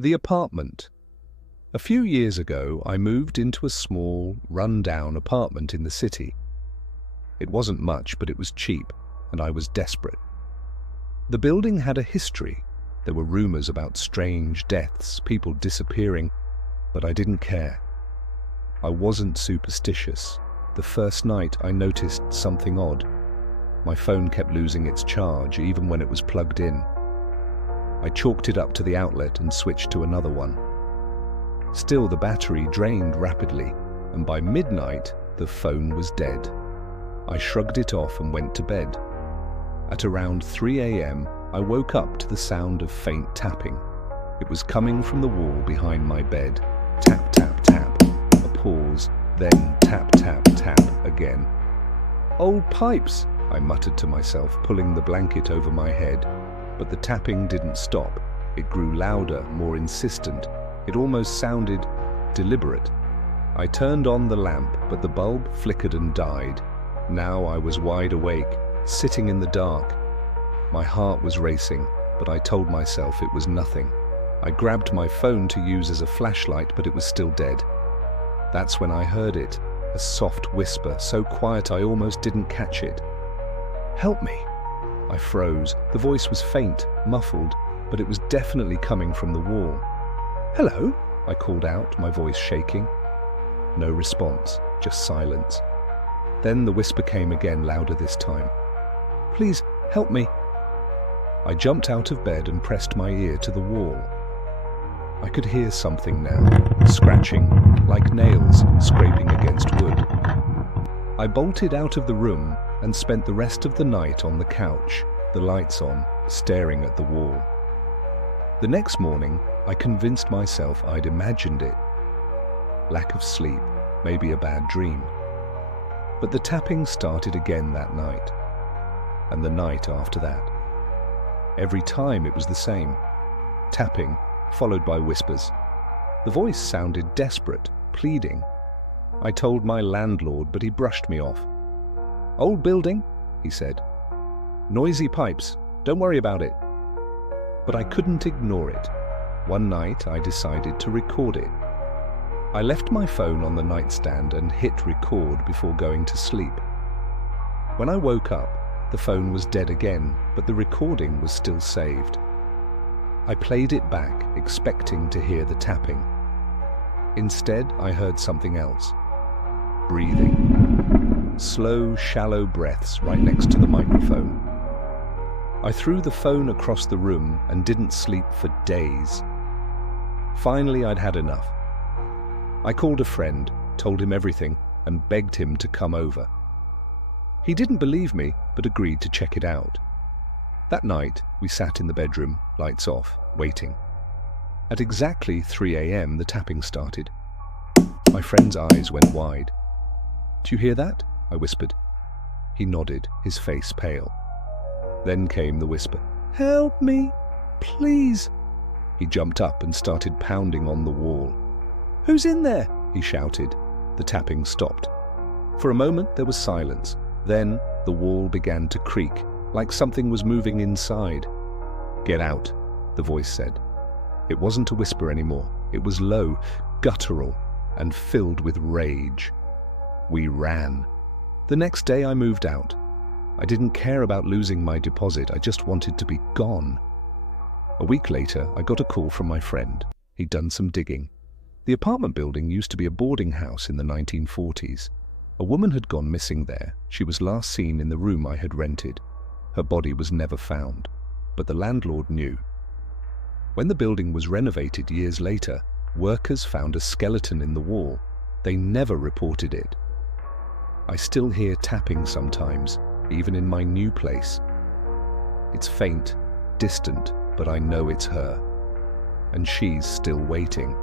The apartment. A few years ago, I moved into a small, run-down apartment in the city. It wasn't much, but it was cheap, and I was desperate. The building had a history. There were rumors about strange deaths, people disappearing, but I didn't care. I wasn't superstitious. The first night, I noticed something odd. My phone kept losing its charge, even when it was plugged in. I chalked it up to the outlet and switched to another one. Still, the battery drained rapidly, and by midnight, the phone was dead. I shrugged it off and went to bed. At around 3 a.m., I woke up to the sound of faint tapping. It was coming from the wall behind my bed. Tap, tap, tap. A pause, then tap, tap, tap again. "Old pipes," I muttered to myself, pulling the blanket over my head. But the tapping didn't stop. It grew louder, more insistent. It almost sounded deliberate. I turned on the lamp, but the bulb flickered and died. Now I was wide awake, sitting in the dark. My heart was racing, but I told myself it was nothing. I grabbed my phone to use as a flashlight, but it was still dead. That's when I heard it, a soft whisper, so quiet I almost didn't catch it. "Help me." I froze. The voice was faint, muffled, but it was definitely coming from the wall. "Hello?" I called out, my voice shaking. No response, just silence. Then the whisper came again, louder this time. "Please, help me." I jumped out of bed and pressed my ear to the wall. I could hear something now, scratching, like nails scraping against wood. I bolted out of the room and spent the rest of the night on the couch, the lights on, staring at the wall. The next morning, I convinced myself I'd imagined it. Lack of sleep, maybe a bad dream. But the tapping started again that night, and the night after that. Every time it was the same. Tapping, followed by whispers. The voice sounded desperate, pleading. I told my landlord, but he brushed me off. "Old building," he said. "Noisy pipes. Don't worry about it." But I couldn't ignore it. One night, I decided to record it. I left my phone on the nightstand and hit record before going to sleep. When I woke up, the phone was dead again, but the recording was still saved. I played it back, expecting to hear the tapping. Instead, I heard something else. Breathing. Slow, shallow breaths right next to the microphone. I threw the phone across the room and didn't sleep for days. Finally, I'd had enough. I called a friend, told him everything, and begged him to come over. He didn't believe me, but agreed to check it out. That night, we sat in the bedroom, lights off, waiting. At exactly 3 a.m., the tapping started. My friend's eyes went wide. "Do you hear that?" I whispered. He nodded, his face pale. Then came the whisper. "Help me, please." He jumped up and started pounding on the wall. "Who's in there?" he shouted. The tapping stopped. For a moment, there was silence. Then, the wall began to creak, like something was moving inside. "Get out," the voice said. It wasn't a whisper anymore. It was low, guttural, and filled with rage. We ran. The next day I moved out. I didn't care about losing my deposit. I just wanted to be gone. A week later, I got a call from my friend. He'd done some digging. The apartment building used to be a boarding house in the 1940s. A woman had gone missing there. She was last seen in the room I had rented. Her body was never found, but the landlord knew. When the building was renovated years later, workers found a skeleton in the wall. They never reported it. I still hear tapping sometimes, even in my new place. It's faint, distant, but I know it's her. And she's still waiting.